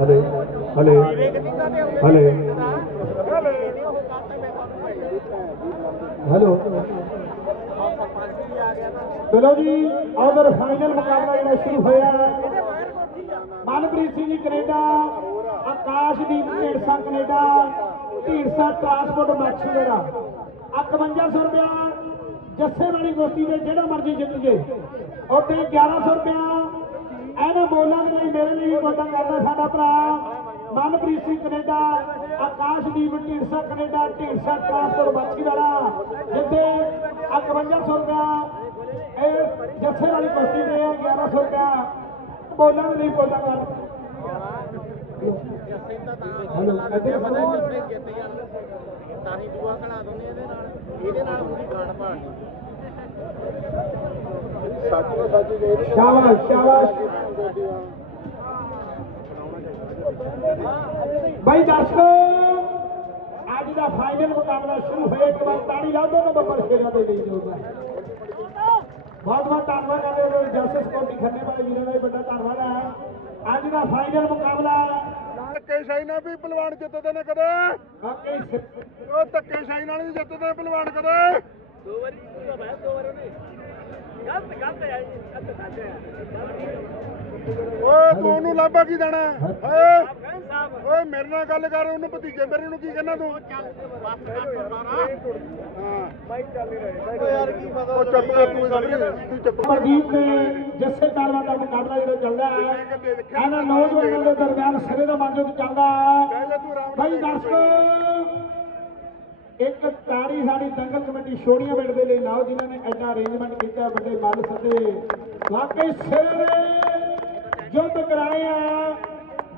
ਹਲੇ ਹਲੇ ਹਲੇ। ਹੈਲੋ। ਚਲੋ ਜੀ ਉਧਰ ਫਾਈਨਲ ਮੁਕਾਬਲਾ ਜਿਹੜਾ ਸ਼ੁਰੂ ਹੋਇਆ। Manpreet Singh ji Canada, Akashdeep Dhindsa Canada Dhindsa transport Max ਜਿਹੜਾ 5100 ਰੁਪਇਆ, ਜੱਸੇ ਵਾਲੀ ਗੋਸਤੀ ਦੇ ਜਿਹੜਾ ਮਰਜ਼ੀ ਜਿੱਤ ਜੇ। ਉੱਥੇ 1100 ਰੁਪਇਆ, ਇਹਨਾਂ ਬੋਲਾਂ ਦੇ ਲਈ ਮੇਰੇ ਲਈ ਵੀ ਵਾਅਦਾ ਕਰਦਾ ਸਾਡਾ ਭਰਾ। Manpreet Singh Canada Akashdeep Dhindsa Canada, Dhindsa transport ਬਾਕੀ ਵਾਲਾ। ਜਿੱਥੇ 5100 ਰੁਪਇਆ, ਇਹ ਜੱਸੇ ਵਾਲੀ ਕੁਸ਼ਤੀ ਦੇ 1100 ਰੁਪਇਆ। ਬੋਲਾਂ ਦੇ ਲਈ ਵਾਅਦਾ ਕਰ ਹਲੋ ਇੱਧਰ ਫੜੋ। ਤਾਂ ਹੀ ਦੂਆ ਖੜਾ ਦੋਨੇ ਇਹਦੇ ਨਾਲ। ਇਹਦੇ ਨਾਲ ਪੂਰੀ ਗਾਂਡ ਪਾੜਨੀ ਸ਼ਾਬਾਸ਼ ਸ਼ਾਬਾਸ਼। ਭਾਈ ਦਰਸ਼ਕੋ, ਅੱਜ ਦਾ ਫਾਈਨਲ ਮੁਕਾਬਲਾ ਸ਼ੁਰੂ ਹੋਇਆ। ਇੱਕ ਵਾਰ ਤਾੜੀ ਲਾ ਦੋ ਨਾ ਬੱਬਰ ਸ਼ੇਰਾਂ ਦੇ ਲਈ ਜੋਗਾ ਬਹੁਤ ਬਹੁਤ ਧੰਨਵਾਦ ਕਰਦੇ ਹਾਂ ਜਸਟਿਸ ਕੋਟੀ ਖੰਨੇ ਵਾਲੇ ਵੀਰਾਂ ਦਾ ਵੱਡਾ ਧੰਨਵਾਦ ਹੈ ਅੱਜ ਦਾ ਫਾਈਨਲ ਮੁਕਾਬਲਾ ਧੱਕੇ ਸ਼ਾਹੀ ਨਾਲ ਵੀ ਪਹਿਲਵਾਨ ਜਿੱਤਦੇ ਨੇ ਕਦੇ? ਉਹ ਧੱਕੇ ਸ਼ਾਹੀ ਨਾਲ ਨਹੀਂ ਜਿੱਤਦੇ ਪਹਿਲਵਾਨ ਕਦੇ? ਦੋ ਵਾਰੀ ਪੂਰਾ ਮੈਂ ਦੋ ਵਾਰ ਉਹਨੇ। ਗਲਤ ਗਲਤ ਹੈ ਜੀ ਗਲਤ ਗਲਤ ਹੈ। ਓਏ ਤੂੰ ਉਹਨੂੰ ਲਾਭਾ ਕੀ ਦੇਣਾ? ਓਏ। ਓਏ ਮੇਰੇ ਨਾਲ ਗੱਲ ਕਰ ਉਹਨੂੰ ਭਤੀਜੇ ਮੇਰੇ ਨੂੰ ਕੀ ਕਹਿਣਾ ਤੂੰ? ਚੱਲ ਬਸ ਕਰ ਸਾਰਾ ਬਾਈ ਚੱਲ ਉਹ ਚੁੱਪ ਕਰ ਤੂੰ ਸਾਡੀ ਤੂੰ ਚੁੱਪ ਪ੍ਰਦੀਪ ਦੇ ਜੱਸੇ ਕਾਰਵਾ ਦਾ ਮੁਕਾਬਲਾ ਜਿਹੜਾ ਚੱਲਦਾ ਹੈ। ਇਹਨਾਂ ਨੌਜਵਾਨਾਂ ਦੇ ਦਰਮਿਆਨ ਸਿਰੇ ਦਾ ਮੰਜੋ ਚੱਲਦਾ ਹੈ। ਭਾਈ ਦਰਸ਼ਕੋ, ਇੱਕ ਤਾੜੀ ਸਾਡੀ ਦੰਗਲ ਕਮੇਟੀ ਛੋੜੀਆਂ ਬੇਟ ਦੇ ਲਈ ਲਾਓ ਜਿਨ੍ਹਾਂ ਨੇ ਐਡਾ ਅਰੇਂਜਮੈਂਟ ਕੀਤਾ ਵੱਡੇ ਮੱਲ ਸੱਦੇ। ਵਾਕਈ ਸਿਰੇ ਜੁੱਧ ਕਰਾਏ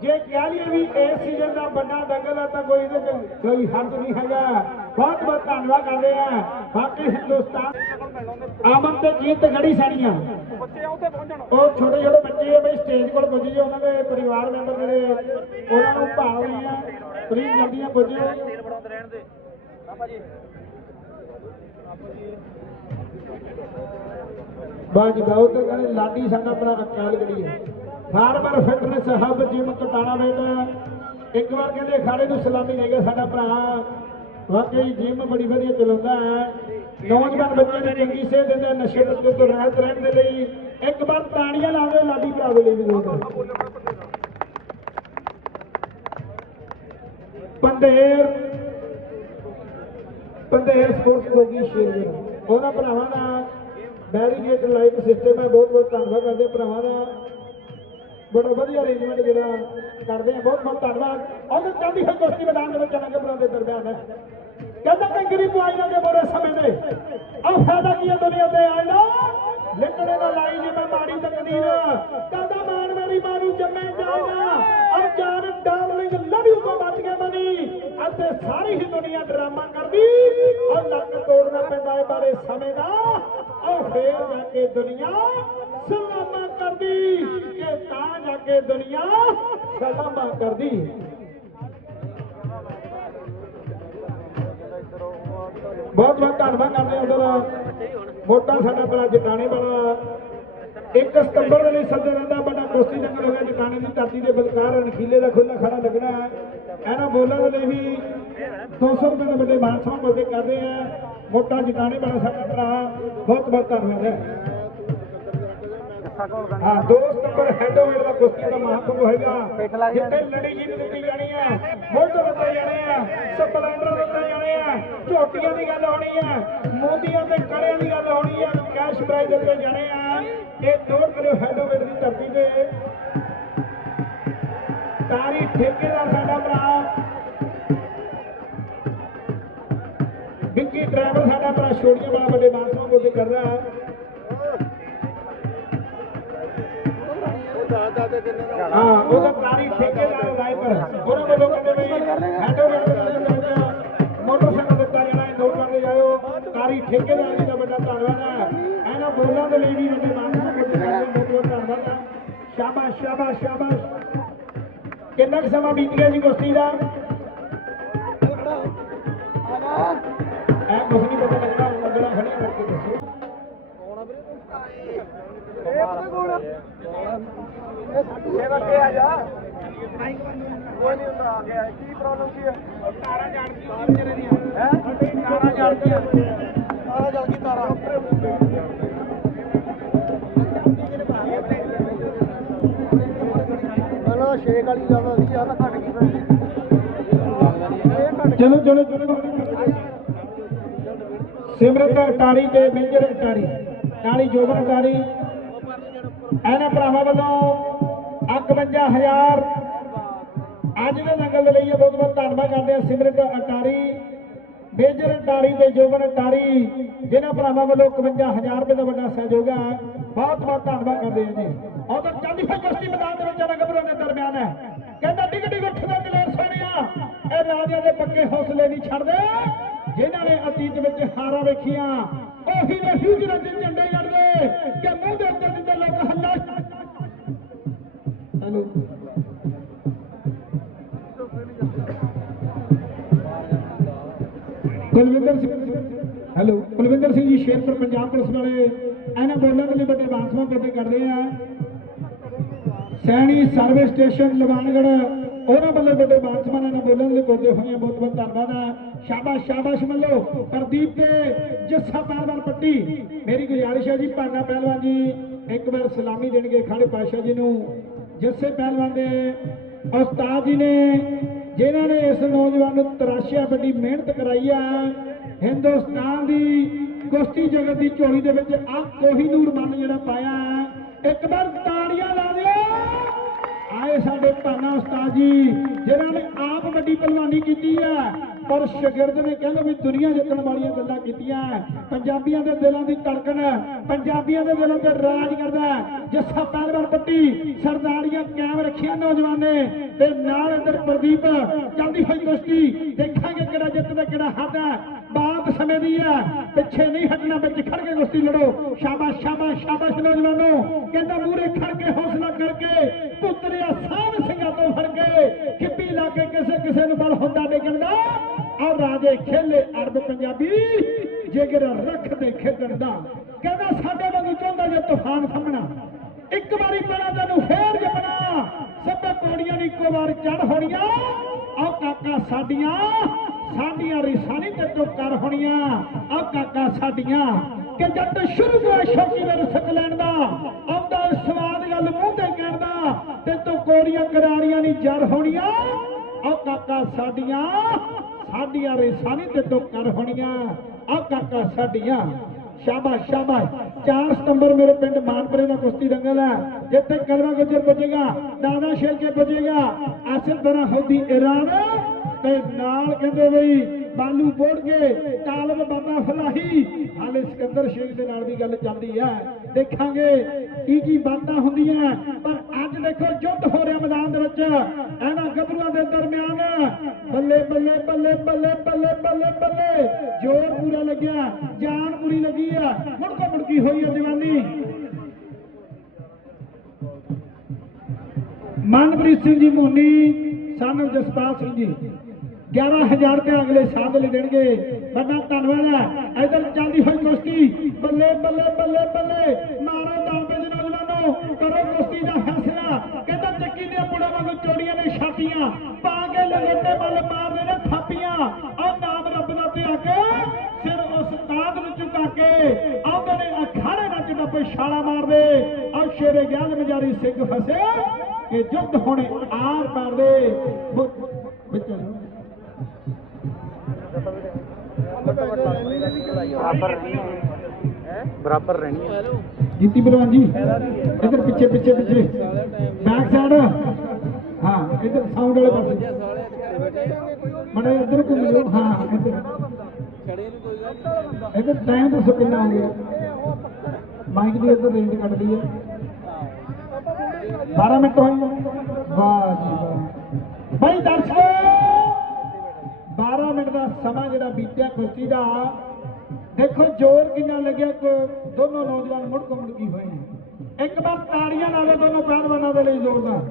ਜੇ ਕਹਿ ਲਈਏ ਵੀ ਇਸ ਸੀਜ਼ਨ ਦਾ ਵੱਡਾ ਦੰਗਲ ਹੈ ਤਾਂ ਕੋਈ ਇਹਦੇ ਚ ਕੋਈ ਹੱਦ ਨਹੀਂ ਹੈਗਾ। ਬਹੁਤ ਬਹੁਤ ਧੰਨਵਾਦ ਕਰਦੇ ਆ। ਬਾਕੀ ਹਿੰਦੁਸਤਾਨ ਆਮਨ ਤੇ ਜੀਤ ਗੜੀ ਸਾੜੀਆਂ ਬੱਚੇ ਉੱਥੇ ਪਹੁੰਚਣ ਉਹ ਛੋਟੇ ਛੋਟੇ ਬੱਚੇ ਆ ਬਈ ਸਟੇਜ ਕੋਲ ਪੁੱਜ ਜੀ ਉਹਨਾਂ ਦੇ ਪਰਿਵਾਰ ਮੈਂਬਰ ਜਿਹੜੇ, ਉਹਨਾਂ ਨੂੰ ਭਾਲ ਰਹੀ ਆ। ਪਲੀਜ਼ ਜਲਦੀਆਂ ਪੁੱਜੋ। ਤੇਲ ਬਣਾਉਂਦੇ ਰਹਿਣ ਦੇ ਬਾਬਾ ਜੀ ਬਾਜ ਬਹੁਤ ਕਹਿੰਦੇ ਲਾਡੀ ਸਾਡਾ ਆਪਣਾ ਰਕਾਲ ਗੜੀ ਹੈ farmer fitness hub gym Katana ਬੇਟਾ ਇੱਕ ਵਾਰ ਕਹਿੰਦੇ ਅਖਾੜੇ ਨੂੰ ਸਲਾਮੀ ਦੇ ਗਿਆ ਸਾਡਾ ਭਰਾ। ਵਾਕਈ ਜਿਮ ਬੜੀ ਵਧੀਆ ਚਲਾਉਂਦਾ ਹੈ। ਨੌਜਵਾਨ ਬੱਚੇ ਨੂੰ ਚੰਗੀ ਸੇਧ ਦਿੰਦਾ, ਨਸ਼ੇ ਪੱਤੇ ਤੋਂ ਰਹਿਤ ਰਹਿਣ ਦੇ ਲਈ। ਇੱਕ ਵਾਰ ਤਾੜੀਆਂ ਲਾ ਲਾਡੀ ਭਰਾ ਦੇ ਲਈ ਵੀ ਪੰਦੇਰ ਪੰਦੇਰ ਸਪੋਰਟਸ ਕੋਗੀ ਸ਼ੇਰ। ਉਹਨਾਂ ਭਰਾਵਾਂ ਦਾ ਬੈਰੀਗੇਟ ਲਾਈਟ ਸਿਸਟਮ ਹੈ। ਬਹੁਤ ਬਹੁਤ ਧੰਨਵਾਦ ਕਰਦੇ ਭਰਾਵਾਂ ਦਾ। ਬੜਾ ਵਧੀਆ ਅਰੇਂਜਮੈਂਟ ਜਿਹੜਾ ਕਰਦੇ ਆ, ਬਹੁਤ ਬਹੁਤ ਧੰਨਵਾਦ। ਉਹਦੇ ਚਾਹਦੀ ਹੈ ਕੁਸ਼ਤੀ ਮੈਦਾਨ ਦੇ ਵਿੱਚ ਚਲਾਂਗੇ ਦੇ ਦਰਮਿਆਨ ਹੈ ਕਹਿੰਦਾ ਕੰਗਰੀ ਪੁਆਈ ਦੇ ਬੋਰੇ ਸਮੇਂ ਦੇ। ਆ ਫਾਇਦਾ ਕੀ ਹੈ ਦੁਨੀਆ ਤੇ ਆਏ ਨਾ ਨਾ ਲਾਈ ਜਿਵੇਂ ਮਾੜੀ ਤਕਦੀਰ। ਕਹਿੰਦਾ ਮਾਨ ਮੇਰੀ ਮਾਂ ਜੰਮੇ ਜਾਏਗਾ ਔਰ ਜਾਨ ਡਾਰਲਿੰਗ ਲਵ ਤੋਂ ਬਚ ਕੇ ਬਣੀ ਅਤੇ ਸਾਰੀ ਹੀ ਦੁਨੀਆ ਡਰਾਮਾ ਕਰਦੀ। ਔਰ ਲੱਕ ਤੋੜਨਾ ਪੈਂਦਾ ਹੈ ਬਾਰੇ ਸਮੇਂ ਦਾ। ਔਰ ਫੇਰ ਜਾ ਕੇ ਦੁਨੀਆ ਤਾਂ ਦੁਨੀਆ ਸਲਾਮਾ ਕਰਦੀ ਬਹੁਤ ਬਹੁਤ ਧੰਨਵਾਦ ਕਰਦੇ ਉਧਰ। ਮੋਟਾ ਸਾਡਾ ਭਰਾ ਜਟਾਣੇ ਵਾਲਾ। 1 ਸਤੰਬਰ ਦੇ ਲਈ ਸੱਦੇ ਰਹਿੰਦਾ, ਵੱਡਾ ਕੁਸ਼ਤੀ ਦੰਗਲ ਹੋ ਗਿਆ। ਜਟਾਣੇ ਦੀ ਧਰਤੀ ਦੇ ਬਲਕਾਰ ਨਖੀਲੇ ਦਾ ਖੁੱਲਾ ਖੜਾ ਲੱਗਣਾ ਹੈ। ਇਹਨਾਂ ਬੋਲਾਂ ਦੇ ਲਈ ਵੀ 200 ਰੁਪਏ ਦੇ ਵੱਡੇ ਮਾਨ ਸਮਾਨ ਬੋਲਦੇ ਕਰਦੇ ਆ। ਮੋਟਾ ਜਟਾਣੇ ਵਾਲਾ ਸਾਡਾ ਭਰਾ। ਬਹੁਤ ਬਹੁਤ ਧੰਨਵਾਦ ਹੈ। ਹਾਂ 2 ਸਤੰਬਰ ਹੈਡੋਵੇਟ ਦਾ ਕੁਸ਼ਤੀ ਦਾ ਮਹਾਕੁੰਭ ਹੋਏਗਾ। ਜਿੱਥੇ ਲੜੀ ਜਿੱਤ ਦਿੱਤੀ ਜਾਣੀ ਹੈ ਮੁੱਢ ਦਿੱਤੇ ਜਾਣੇ ਆ ਸਪਲੈਂਡਰ ਦਿੱਤੇ ਜਾਣੇ ਆ ਝੋਟੀਆਂ ਦੀ ਗੱਲ ਹੋਣੀ ਹੈ ਮੋਦੀਆਂ ਤੇ ਕੜਿਆਂ ਦੀ ਗੱਲ ਹੋਣੀ ਹੈ ਕੈਸ਼ ਪ੍ਰਾਈਜ਼ ਦਿੱਤੇ ਜਾਣੇ ਆ। ਇਹ ਨੋਟ ਕਰਿਓ ਹੈਡੋਵੇਟ ਦੀ ਧਰਤੀ ਤੇ। ਤਾਰੀ ਠੇਕੇਦਾਰ ਸਾਡਾ ਭਰਾ। ਡਰਾਈਵਰ ਸਾਡਾ ਭਰਾ ਛੋੜੀਆਂ ਵਾਲਾ ਵੱਡੇ ਬਾਦਸ਼ਾਹ ਕੋਲ ਕਰ ਰਿਹਾ। ਹੈ ਹਾਂ ਉਹਦਾ ਤਾਰੀ ਠੇਕੇਦਾਰ ਰਾਈਪਰ ਉਹਨਾਂ ਵੱਲੋਂ ਕਹਿੰਦੇ ਵੀ ਹੈਡੋ ਮੋਟਰਸਾਈਕਲ ਦਿੱਤਾ ਜਾਣਾ ਹੈ ਨੋਟ ਕਰਦੇ ਜਾਇਓ। ਤਾਰੀ ਠੇਕੇਦਾਰ ਜੀ ਦਾ ਵੱਡਾ ਧੰਨਵਾਦ ਹੈ। ਇਹਨਾਂ ਬੋਲਾਂ ਦੇ ਲਈ ਵੀ ਵੱਡੇ ਬਾਦਸ਼ਾਹ ਬਹੁਤ ਬਹੁਤ ਧੰਨਵਾਦ ਸ਼ਾਬਾਸ਼ ਸ਼ਾਬਾਸ਼ ਸ਼ਾਬਾਸ਼। ਕਿੰਨਾ ਕੁ ਸਮਾਂ ਬੀਤ ਗਿਆ ਜੀ ਕੁਸ਼ਤੀ ਦਾ? ਐ ਕੁਝ ਨਹੀਂ ਪਤਾ ਲੱਗਦਾ ਲੱਗਣਾ ਖੜੀ ਕਰਕੇ ਦੱਸੋ। ਸੇਵਾ ਤੇ ਆ ਜਾ ਕੋਈ ਨਹੀਂ ਹੁੰਦਾ ਆ ਗਿਆ ਕੀ ਪ੍ਰੋਬਲਮ ਕੀ ਹੈ ਤਾਰਾਂ ਜੜ ਗਈਆਂ ਹੈ ਤਾਰਾਂ ਜੜ ਗਈਆਂ ਤਾਰਾਂ ਜੜ ਗਈ ਤਾਰਾਂ ਪਹਿਲਾਂ ਵਾਲੀ ਜ਼ਿਆਦਾ ਸੀ ਆ ਤਾਂ ਘਟ ਗਈ ਇਹ ਚਲੋ ਚਲੋ। ਸਿਮਰਤ ਅਟਾਰੀ ਤੇ ਮੇਜਰ ਅਟਾਰੀ। ਨਾਲੀ ਜੋਬਨ ਅਟਾਰੀ। ਇਹਨਾਂ ਭਰਾਵਾਂ ਵੱਲੋਂ 51000 ਅੱਜ ਦੇ ਨੰਗਲ ਦੇ ਲਈ ਇਹ ਬਹੁਤ ਬਹੁਤ ਧੰਨਵਾਦ ਕਰਦੇ ਆ ਸਿਮਰਤ ਅਟਾਰੀ, ਮੇਜਰ ਅਟਾਰੀ ਤੇ ਜੋਬਨ ਅਟਾਰੀ, ਜਿਨ੍ਹਾਂ ਭਰਾਵਾਂ ਵੱਲੋਂ 51000 ਰੁਪਏ ਦਾ ਵੱਡਾ ਸਹਿਯੋਗ ਹੈ। ਬਹੁਤ ਬਹੁਤ ਧੰਨਵਾਦ ਕਰਦੇ ਆ ਜੀ। ਉਧਰ ਚਾਂਦੀ ਫਾਈ ਕੁਸ਼ਤੀ ਮੈਦਾਨ ਦੇ ਵਿੱਚ ਨਗਬਰਾਂ ਦੇ ਦਰਮਿਆਨ ਹੈ। ਕਹਿੰਦਾ, ਡਿੱਗ ਡਿੱਗ ਉੱਠਦਾ ਦਲੇਰ ਸੋਹਣਿਆ। ਇਹ ਰਾਜਿਆਂ ਦੇ ਪੱਕੇ ਹੌਸਲੇ ਨਹੀਂ ਛੱਡਦੇ। ਜਿਨ੍ਹਾਂ ਨੇ ਅਤੀਤ ਵਿੱਚ ਹਾਰਾਂ ਵੇਖੀਆਂ, ਉਹੀ ਨੇ ਫਿਊਚਰ ਦੇ ਝੰਡੇ ਲੜਦੇ ਕਿ ਮੂੰਹ ਦੇ ਉੱਤੇ ਜਿੱਤੇ ਕੁਲਵਿੰਦਰ ਸਿੰਘ, ਹੈਲੋ, ਕੁਲਵਿੰਦਰ ਸਿੰਘ ਜੀ ਸ਼ੇਰਪੁਰ, ਪੰਜਾਬ ਪੁਲਿਸ ਵਾਲੇ, ਇਹਨਾਂ ਬੋਲਾਂ ਦੇ ਲਈ ਵੱਡੇ ਬਾਂਸਵਾ ਪੱਤੇ ਕਰਦੇ ਆ। ਸੈਣੀ ਸਰਵਿਸ ਸਟੇਸ਼ਨ ਲਵਾਨਗੜ ਉਹਨਾਂ ਵੱਲੋਂ ਵੱਡੇ ਬਾਂਸਵਾਨ ਇਹਨਾਂ ਬੋਲਾਂ ਦੇ ਲਈ ਬੋਲਦੇ ਹੋਈਆਂ ਬਹੁਤ ਬਹੁਤ ਧੰਨਵਾਦ ਹੈ ਸ਼ਾਬਾਸ਼ ਸ਼ਾਬਾਸ਼ ਮੱਲੋ। ਪ੍ਰਦੀਪ ਤੇ ਜੱਸਾ ਪਹਿਲਵਾਨ ਪੱਟੀ। ਮੇਰੀ ਗੁਜ਼ਾਰਿਸ਼ ਹੈ ਜੀ, ਭਾਨਾ ਪਹਿਲਵਾਨ ਜੀ, ਇੱਕ ਵਾਰ ਸਲਾਮੀ ਦੇਣਗੇ ਖਾੜੇ ਪਾਸ਼ਾ ਜੀ ਨੂੰ। ਜੱਸੇ ਪਹਿਲਵਾਨ ਦੇ ਉਸਤਾਦ ਜੀ ਨੇ, ਜਿਨ੍ਹਾਂ ਨੇ ਇਸ ਨੌਜਵਾਨ ਨੂੰ ਤਰਾਸ਼ਿਆ, ਵੱਡੀ ਮਿਹਨਤ ਕਰਾਈ ਆ, ਹਿੰਦੁਸਤਾਨ ਦੀ ਕੁਸ਼ਤੀ ਜਗਤ ਦੀ ਝੋਲੀ ਦੇ ਵਿੱਚ ਆ ਕੋਹੀਨੂਰ ਮਨ ਜਿਹੜਾ ਪਾਇਆ ਇੱਕ ਵਾਰ ਤਾੜੀਆਂ ਲਾ ਦਿਓ। ਆਏ ਸਾਡੇ ਭਾਨਾ ਉਸਤਾਦ ਜੀ, ਜਿਨ੍ਹਾਂ ਨੇ ਆਪ ਵੱਡੀ ਪਹਿਲਵਾਨੀ ਕੀਤੀ ਹੈ ਪਰ ਸ਼ਾਗਿਰਦ ਨੇ ਕਹਿੰਦੇ ਵੀ ਦੁਨੀਆ ਜਿੱਤਣ ਵਾਲੀਆਂ ਗੱਲਾਂ ਕੀਤੀਆਂ। ਪੰਜਾਬੀਆਂ ਦੇ ਦਿਲਾਂ ਦੀ ਧੜਕਣ, ਪੰਜਾਬੀਆਂ ਦੇ ਦਿਲਾਂ ਤੇ ਰਾਜ ਕਰਦਾ। ਜੱਸਾ ਪਹਿਲਵਾਨ ਪੱਟੀ, ਸਰਦਾਰੀਆਂ ਕਾਇਮ ਰੱਖੀਆਂ ਨੌਜਵਾਨ। ਨੇ ਤੇ ਨਾਲ ਅੰਦਰ ਪ੍ਰਦੀਪ, ਚੱਲਦੀ ਹੋਈ ਕੁਸ਼ਤੀ। ਦੇਖਾਂਗੇ ਕਿਹੜਾ ਜਿੱਤਦਾ, ਕਿਹੜਾ ਹਾਰਦਾ। ਬਾਤ ਸਮੇਂ ਦੀ ਹੈ। ਪਿੱਛੇ ਨਹੀਂ ਹਟਣਾ, ਵਿੱਚ ਖੜ ਕੇ ਕੁਸ਼ਤੀ ਲੜੋ। ਸ਼ਾਬਾਸ਼ ਸ਼ਾਬਾਸ਼ ਸ਼ਾਬਾਸ਼ ਨੌਜਵਾਨੋ। ਕਹਿੰਦਾ ਮੂਰੇ ਖੜ ਕੇ ਹੌਸਲਾ ਕਰਕੇ ਪੁੱਤਰਿਆ ਸਾਧ ਸਿੰਘਾਂ ਤੋਂ ਫੜ ਕੇ ਖਿੱਪੀ ਲਾ ਕੇ ਕਿਸੇ ਕਿਸੇ ਨੂੰ ਬਲ ਹੁੰਦਾ ਡੇਗਣ ਦਾ ਔਰ ਰਾਜੇ ਖੇਲੇ ਅਰਬ ਪੰਜਾਬੀ ਜਿਗਰ ਰੱਖਦੇ ਖੇਡਣ ਦਾ। ਕਹਿੰਦਾ ਸਾਡੇ ਵਾਂਗੂ ਚਾਹੁੰਦਾ ਜੇ ਤੂਫਾਨ ਸਾਹਮਣਾ ਇੱਕ ਵਾਰੀ ਪਹਿਲਾਂ ਤੈਨੂੰ ਫੇਰ ਜਪਣਾ ਸਭੇ ਪੌੜੀਆਂ ਦੀ ਇੱਕੋ ਵਾਰ ਚੜ ਹੋਣੀਆਂ। ਆਓ ਕਾਕਾ ਸਾਡੀਆਂ ਸਾਡੀਆਂ ਰਿਸਾਂ ਨਹੀਂ ਤੇ ਕਰ ਹੋਣੀਆਂ। ਆਓ ਕਾਕਾ ਸਾਡੀਆਂ। ਕਿ ਜਦ ਸ਼ੁਰੂ ਹੋਇਆ ਸ਼ੌਕੀ ਦੇ ਰਸਕ ਲੈਣ ਦਾ ਆਉਂਦਾ ਸਵਾਦ ਗੱਲ ਮੂੰਹ ਤੇ ਕਹਿਣ ਦਾ, ਤੇ ਤੂੰ ਕੋੜੀਆਂ ਕਰਾਰੀਆਂ ਨਹੀਂ ਜੜ ਹੋਣੀਆਂ। ਆਓ ਕਾਕਾ ਸਾਡੀਆਂ ਸਾਡੀਆਂ ਰਿਸਾਂ ਨਹੀਂ ਤੇ ਕਰ ਹੋਣੀਆਂ। ਆਓ ਕਾਕਾ ਸਾਡੀਆਂ। ਸ਼ਾਬਾਸ਼ ਸ਼ਾਬਾਸ਼। 4 ਸਤੰਬਰ ਮੇਰੇ ਪਿੰਡ ਮਾਨਪੁਰੇ ਦਾ ਕੁਸ਼ਤੀ ਦੰਗਲ ਹੈ। ਜਿੱਥੇ ਕਲਵਾ ਗੁਜਰ ਪੁੱਜੇਗਾ ਦਾਦਾ ਸ਼ੇਰ ਕੇ ਪੁੱਜੇਗਾ ਆਸਿਫ ਬਣਾ ਹੌਦੀ ਇਰਾਨ ਤੇ ਨਾਲ ਕਹਿੰਦੇ ਬਈ ਬਾਲੂ ਬੋੜ ਕੇ ਤਾਲਬ ਬਾਬਾ ਫਲਾਹੀ। ਹਾਲੇ ਸਿਕੰਦਰ ਸ਼ੇਖ ਦੇ ਨਾਲ ਵੀ ਗੱਲ ਚੱਲਦੀ ਹੈ ਦੇਖਾਂਗੇ ਕੀ ਕੀ ਬਾਤਾਂ ਹੁੰਦੀਆਂ। ਪਰ ਅੱਜ ਦੇਖੋ ਜੁੱਧ ਹੋ ਰਿਹਾ ਮੈਦਾਨ ਦੇ ਵਿੱਚ। ਇਹਨਾਂ ਗੱਭਰੂਆਂ ਦੇ ਦਰਮਿਆਨ ਬੱਲੇ ਬੱਲੇ ਬੱਲੇ ਬੱਲੇ ਬੱਲੇ ਬੱਲੇ ਬੱਲੇ। ਜੋਰ ਪੂਰਾ ਲੱਗਿਆ। ਜਾਨ ਪੂਰੀ ਲੱਗੀ ਆ। ਮੁੜਕੋ ਮੁੜਕੀ ਹੋਈ ਆ ਜਵਾਨੀ। ਮਨਪ੍ਰੀਤ ਸਿੰਘ ਜੀ ਮੋਨੀ, ਸਾਨੂੰ ਜਸਪਾਲ ਸਿੰਘ ਜੀ। 11000 ਰੁਪਏ ਅਗਲੇ ਸਾਲ ਦੇ ਦੇਣਗੇ। ਵੱਡਾ ਧੰਨਵਾਦ ਹੈ। ਇਧਰ ਚੱਲਦੀ ਹੋਈ ਕੁਸ਼ਤੀ। ਬੱਲੇ ਬੱਲੇ ਬੱਲੇ ਬੱਲੇ। ਮਾਰੋ ਦਾਂਬੇ ਦੇ ਨੌਜਵਾਨੋ। ਕਰੋ ਕੁਸ਼ਤੀ ਦਾ ਫੈਸਲਾ। ਕਹਿੰਦਾ ਚੱਕੀ ਦੇ ਪੁੜਾ ਵਾਂਗੂ ਚੋੜੀਆਂ ਨੇ ਛਾਤੀਆਂ। ਪਾ ਕੇ ਲਗੋਟੇ ਵੱਲ ਮਾਰਦੇ ਨੇ ਥਾਪੀਆਂ। ਆ ਨਾਮ ਰੱਬ ਦਾ ਤੇ ਆ ਕੇ ਸਿਰ ਉਸਤਾਦ ਨੂੰ ਚੁਕਾ ਕੇ ਆਉਂਦੇ ਨੇ ਅਖਾੜੇ ਨਾਲ ਡੱਬੇ ਛਾਲਾ ਮਾਰਦੇ। ਆ ਸ਼ੇਰੇ ਗਿਆਨ ਮਜਾਰੀ ਸਿੰਘ ਫਸੇ ਕਿ ਜੁੱਧ ਹੁਣ ਆਰ ਪਾਰ ਦੇ ਵਿੱਚ ਬਰਾਬਰ ਬਰਾਬਰ ਰਹਿਣੀ ਹੈ ਜੀਤੀ ਬਲਵਾਨ ਜੀ? ਇਧਰ ਪਿੱਛੇ ਪਿੱਛੇ ਪਿੱਛੇ। ਬੈਕ ਸਾਈਡ ਹਾਂ ਇਧਰ ਸਾਊਂਡ ਵਾਲੇ ਪਾਸੇ। ਮੜੇ ਇੱਧਰ ਘੁੰਮ ਜਾਓ ਹਾਂ ਇੱਧਰ। ਇਧਰ ਟਾਈਮ ਦੱਸੋ ਕਿੰਨਾ ਹੋ ਗਿਆ। ਮਾਈਕ ਦੀ ਇੱਧਰ ਰੇਂਜ ਕੱਟਦੀ ਹੈ 12 ਮਿੰਟ ਹੋਈ। ਵਾਹ ਜੀ ਵਾਹ। ਬਈ ਦਰਸ਼ਕੋ! 12 ਮਿੰਟ ਦਾ ਸਮਾਂ ਜਿਹੜਾ ਬੀਤਿਆ ਕੁਸ਼ਤੀ ਦਾ। ਦੇਖੋ ਜ਼ੋਰ ਕਿੰਨਾ ਲੱਗਿਆ ਕੋ ਦੋਨੋਂ ਨੌਜਵਾਨ ਮੁੜ ਮੁੜਕੀ ਹੋਏ ਨੇ। ਇੱਕ ਵਾਰ ਤਾੜੀਆਂ ਨਾਲ ਦੋਨੋਂ ਪਹਿਲਵਾਨਾਂ ਦੇ ਲਈ ਜ਼ੋਰਦਾਰ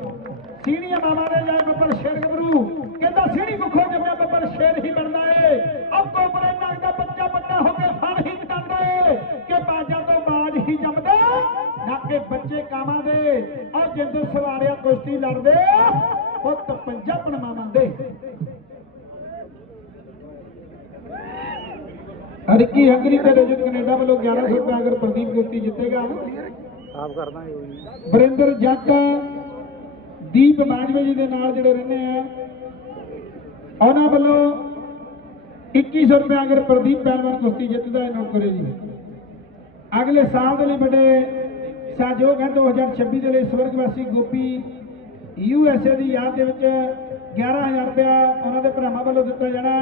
ਸੀੜੀਆਂ ਮਾਮਾ ਦੇ ਜਾਏ ਬੱਬਰ ਸ਼ੇਰ ਗੱਭਰੂ। ਕਹਿੰਦਾ ਸੀੜੀ ਮੁਖੋ ਜੰਮਿਆ ਬੱਬਰ ਸ਼ੇਰ ਹੀ ਬਣਦਾ ਏ। ਉਹ ਕੋਬਰੇ ਨਾਗ ਦਾ ਬੱਚਾ ਵੱਡਾ ਹੋ ਕੇ ਫੜ ਹੀ ਕੱਢਦਾ ਏ ਕਿ ਬਾਜਾਂ ਤੋਂ ਬਾਜ ਹੀ ਜੰਮਦਾ ਨਾ ਕਿ ਬੱਚੇ ਕਾਵਾਂ ਦੇ। ਉਹ ਜਿੰਦਰ ਸਵਾਰਿਆ ਕੁਸ਼ਤੀ ਲੜਦੇ। ਪੁੱਤ ਪੰਜਾਬਣ ਮਾਵਾਂ ਦੇ। ਹਰਕੀ ਹੰਗਰੀ ਤੇ ਰਜਤ ਕੈਨੇਡਾ ਵੱਲੋਂ 1100 ਰੁਪਏ ਅਗਰ ਪ੍ਰਦੀਪ ਗੁਰਤੀ ਜਿੱਤੇਗਾ। ਸਾਫ਼ ਕਰਦਾ ਵਰਿੰਦਰ ਜੱਟ ਦੀਪ ਮਾਜਵੇ ਜੀ ਦੇ ਨਾਲ ਜਿਹੜੇ ਰਹਿੰਦੇ ਆ ਉਹਨਾਂ ਵੱਲੋਂ 2100 ਰੁਪਏ ਅਗਰ ਪ੍ਰਦੀਪ ਪਹਿਲਵਾਨ ਕੁਸ਼ਤੀ ਜਿੱਤਦਾ ਹੈ ਨੋਟ ਕਰੋ ਜੀ। ਅਗਲੇ ਸਾਲ ਦੇ ਲਈ ਵੱਡੇ ਸਹਿਯੋਗ ਹੈ 2026 ਦੇ ਲਈ ਸਵਰਗਵਾਸੀ ਗੋਪੀ ਯੂ ਐਸ ਏ ਦੀ ਯਾਦ ਦੇ ਵਿੱਚ 11000 ਰੁਪਇਆ ਉਹਨਾਂ ਦੇ ਭਰਾਵਾਂ ਵੱਲੋਂ ਦਿੱਤਾ ਜਾਣਾ।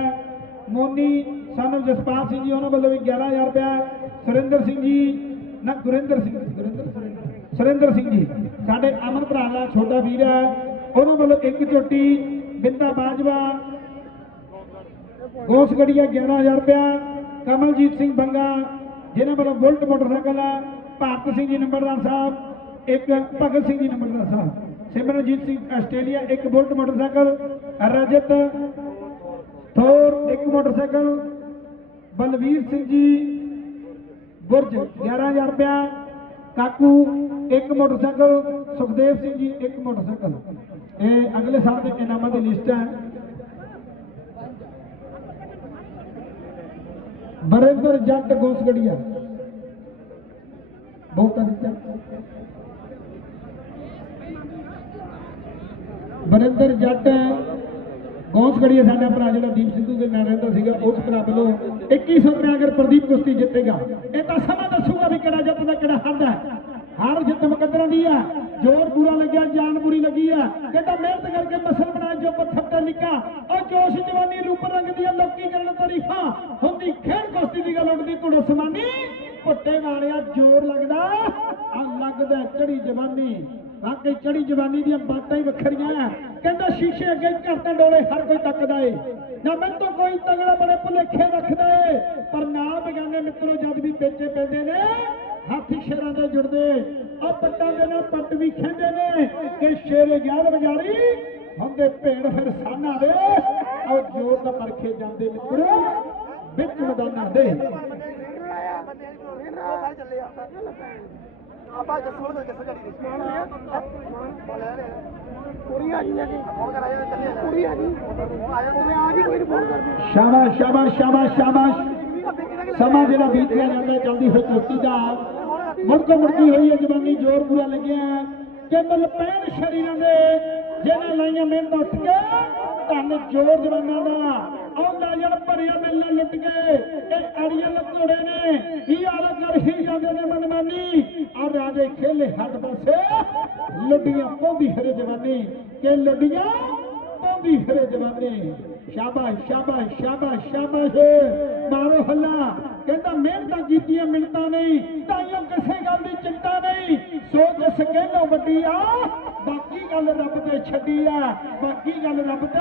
ਮੋਨੀ ਸਾਨੂੰ ਜਸਪਾਲ ਸਿੰਘ ਜੀ, ਉਹਨਾਂ ਵੱਲੋਂ ਵੀ 11000 ਰੁਪਇਆ ਸੁਰਿੰਦਰ ਸਿੰਘ ਜੀ, ਨਾ, ਗੁਰਿੰਦਰ ਸਿੰਘ, ਗੁਰਿੰਦਰ, ਸੁਰਿੰਦਰ- ਸਿੰਘ ਜੀ, ਸਾਡੇ ਅਮਨ ਭਰਾ ਦਾ ਛੋਟਾ ਵੀਰ ਹੈ। ਉਹਨਾਂ ਵੱਲੋਂ ਇੱਕ ਚੋਟੀ, ਬਿੰਦਾ ਬਾਜਵਾ ਗੋਸਗੜੀਆ 11000 ਰੁਪਇਆ ਕਮਲਜੀਤ ਸਿੰਘ ਬੰਗਾ, ਜਿਹਨਾਂ ਵੱਲੋਂ ਬੁਲਟ ਮੋਟਰਸਾਈਕਲ ਹੈ। ਭਾਰਤ ਸਿੰਘ ਜੀ ਨੰਬਰਦਾਰ ਸਾਹਿਬ, ਇੱਕ ਭਗਤ ਸਿੰਘ ਜੀ ਨੰਬਰਦਾਰ ਸਾਹਿਬ। ਸਿਮਰਨਜੀਤ ਸਿੰਘ ਆਸਟ੍ਰੇਲੀਆ, ਇੱਕ ਬੁਲਟ ਮੋਟਰਸਾਈਕਲ। ਰਜਤ ਥੋਰ, ਇੱਕ ਮੋਟਰਸਾਈਕਲ। ਬਲਵੀਰ ਸਿੰਘ ਜੀ, ਬੁਰਜ 11000 ਰੁਪਇਆ, ਕਾਕੂ, ਇੱਕ ਮੋਟਰਸਾਈਕਲ, ਸੁਖਦੇਵ ਸਿੰਘ ਜੀ, ਇੱਕ ਮੋਟਰਸਾਈਕਲ। ਇਹ ਅਗਲੇ ਸਾਲ ਦੇ ਇਨਾਮਾਂ ਦੀ ਲਿਸਟ ਹੈ। ਬਰਿੰਦਰ ਜੱਟ ਗੋਸਗੜੀਆ। ਬਹੁਤਾ ਦਿੱਤਾ ਬਰਿੰਦਰ ਜੱਟ ਗੋਸਗੜੀਆ ਸਾਡਾ ਭਰਾ ਜਿਹੜਾ ਦੀਪ ਸਿੱਧੂ ਦੇ ਨਾਲ ਰਹਿੰਦਾ ਸੀਗਾ, ਉਸ ਭਰਾ ਵੱਲੋਂ 2100 ਰੁਪਏ ਅਗਰ ਪ੍ਰਦੀਪ ਕੁਸ਼ਤੀ ਜਿੱਤੇਗਾ, ਇਹ ਤਾਂ ਸਮਾਂ ਦੱਸੂਗਾ ਵੀ ਕਿਹੜਾ ਜਿੱਤਦਾ, ਕਿਹੜਾ ਹਾਰਦਾ ਹਾਰ ਜਿੱਤ ਮੁਕੱਦਰਾਂ ਦੀ ਆ ਜ਼ੋਰ ਪੂਰਾ ਲੱਗਿਆ, ਜਾਨ ਪੂਰੀ ਲੱਗੀ ਆ ਕਹਿੰਦਾ ਮਿਹਨਤ ਕਰਕੇ ਮਸਲ ਬਣਾ ਜੋ ਪੱਥਰ ਤੇ ਨਿੱਕਾ, ਉਹ ਜੋਸ਼ ਜਵਾਨੀ, ਰੂਪ ਰੰਗ ਦੀਆਂ ਲੋਕੀ ਕਰਨ ਤਾਰੀਫਾਂ, ਹੁੰਦੀ ਖੇਡ ਕੁਸ਼ਤੀ ਦੀ ਗੱਲ ਉੱਡਦੀ ਧੁੜ ਸਮਾਨੀ, ਪੁੱਟੇ ਵਾਲਿਆ, ਜ਼ੋਰ ਲੱਗਦਾ ਆ ਲੱਗਦਾ ਚੜੀ ਜਵਾਨੀ ਵਾਕਈ ਚੜੀ ਜਵਾਨੀ ਦੀਆਂ ਬਾਤਾਂ ਹੀ ਵੱਖਰੀਆਂ ਕਹਿੰਦਾ, ਸ਼ੀਸ਼ੇ ਅੱਗੇ ਘਰ ਤਾਂ ਡੋਲੇ ਹਰ ਕੋਈ ਤੱਕਦਾ ਏ। ਨਾ ਮੈਂ ਤੋਂ ਕੋਈ ਤਗੜਾ ਬੜੇ ਭੁਲੇਖੇ ਰੱਖਦਾ ਏ। ਪਰ ਨਾਲ ਬਗਾਨੇ ਮਿੱਤਰੋ, ਜਦ ਵੀ ਪੇਚੇ ਪੈਂਦੇ ਨੇ, ਹਾਥੀ ਸ਼ੇਰਾਂ ਦੇ ਜੁੜਦੇ। ਉਹ ਪੱਟਾਂ ਦੇ ਨਾਲ ਪੱਟ ਵੀ ਖੇਂਦੇ ਨੇ। ਕਿ ਸ਼ੇਰ ਗਿਆਨ ਵਜਾਰੀ ਹੁੰਦੇ ਭੇੜ ਫਿਰ ਸਾਨਾ ਦੇ। ਉਹ ਜੋਰ ਦਾ ਪਰਖੇ ਜਾਂਦੇ ਮਿੱਤਰੋ, ਵਿੱਚ ਮੈਦਾਨਾਂ ਦੇ। ਆਪਾਂ ਜਸੂਰ ਦੇ ਜਸੂ ਜੜੀ ਪੂਰੀ ਆ ਗਈ ਜੀ। ਫੋਨ ਕਰਾ ਜਾ ਚੱਲੇ ਪੂਰੀ ਆ ਗਈ। ਆਇਆ ਤੂੰ ਆ ਜੀ ਕੋਈ ਫੋਨ ਕਰ ਦੀ ਸ਼ਾਬਾਸ਼ ਸ਼ਾਬਾਸ਼ ਸ਼ਾਬਾਸ਼ ਸ਼ਾਬਾਸ਼। ਸਮਾਂ ਜਿਹੜਾ ਬੀਤਿਆ ਜਾਂਦਾ ਜਲਦੀ ਹੋਈ ਕੁਸ਼ਤੀ ਦਾ। ਮੁੜਕੋ ਮੁੜਕੀ ਹੋਈ ਹੈ ਜਵਾਨੀ ਜ਼ੋਰ ਪੂਰਾ ਲੱਗਿਆ ਕਿ ਮਲ ਪੈਣ ਸ਼ਰੀਰਾਂ ਦੇ ਜਿਹਨਾਂ ਲਾਈਆਂ ਮਿਹਨਤ ਉੱਠ ਕੇ ਧੰਨ ਜ਼ੋਰ ਜਵਾਨਾਂ ਦਾ। ਆਉਂਦਾ ਜੜ ਭਰਿਆ ਮੇਲਾ ਲੁੱਟ ਗਏ ਇਹ ਅੜੀਆਂ ਲਕੋੜੇ ਨੇ ਹੀ ਆਲਾ ਕਰ ਹੀ ਜਾਂਦੇ ਨੇ ਮਨਮਾਨੀ ਆ ਰਾਜੇ ਖੇਲੇ ਹੱਟ ਪਾਸੇ ਲੁੱਡੀਆਂ ਪੌਂਦੀ ਹਰੇ ਜਵਾਨੀ ਕਿ ਲੁੱਡੀਆਂ ਪਾਉਂਦੀ ਫਿਰੇ ਜਵਾਨੀ ਸ਼ਾਬਾਸ਼ ਸ਼ਾਬਾਸ਼ ਸ਼ਾਬਾਸ਼ ਸ਼ਾਬਾਸ਼ ਮਾਰੋ ਹੱਲਾ ਕਹਿੰਦਾ ਮਿਹਨਤਾਂ ਕੀਤੀਆਂ ਮਿੰਤਾਂ ਨਹੀਂ ਤਾਈਓ ਕਿਸੇ ਗੱਲ ਦੀ ਚਿੰਤਾ ਨਹੀਂ ਸੋਚ ਸਕੇਲੋ ਵੱਡੀ ਆ ਬਾਕੀ ਗੱਲ ਰੱਬ ਤੇ ਛੱਡੀ ਆ, ਬਾਕੀ ਗੱਲ ਰੱਬ ਤੇ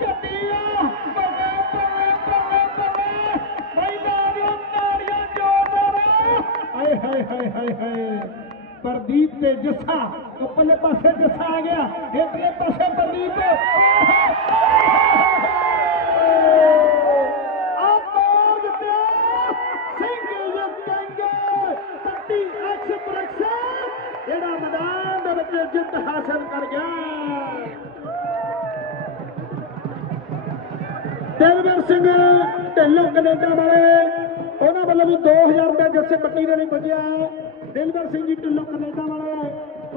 ਛੱਡੀ ਆ। ਬੱਲੇ ਬੱਲੇ ਬੱਲੇ ਬੱਲੇ ਮੈਦਾਨ ਤਾੜੀਆਂ ਜੋਰਦਾਰ ਆਏ ਹਾਏ ਹਾਏ ਹਾਏ ਹਾਏ। ਪ੍ਰਦੀਪ ਤੇ ਜੱਸਾ, ਉੱਪਰਲੇ ਪਾਸੇ ਜੱਸਾ ਆ ਗਿਆ। ਹੇਠਲੇ ਪਾਸੇ ਪ੍ਰਦੀਪ।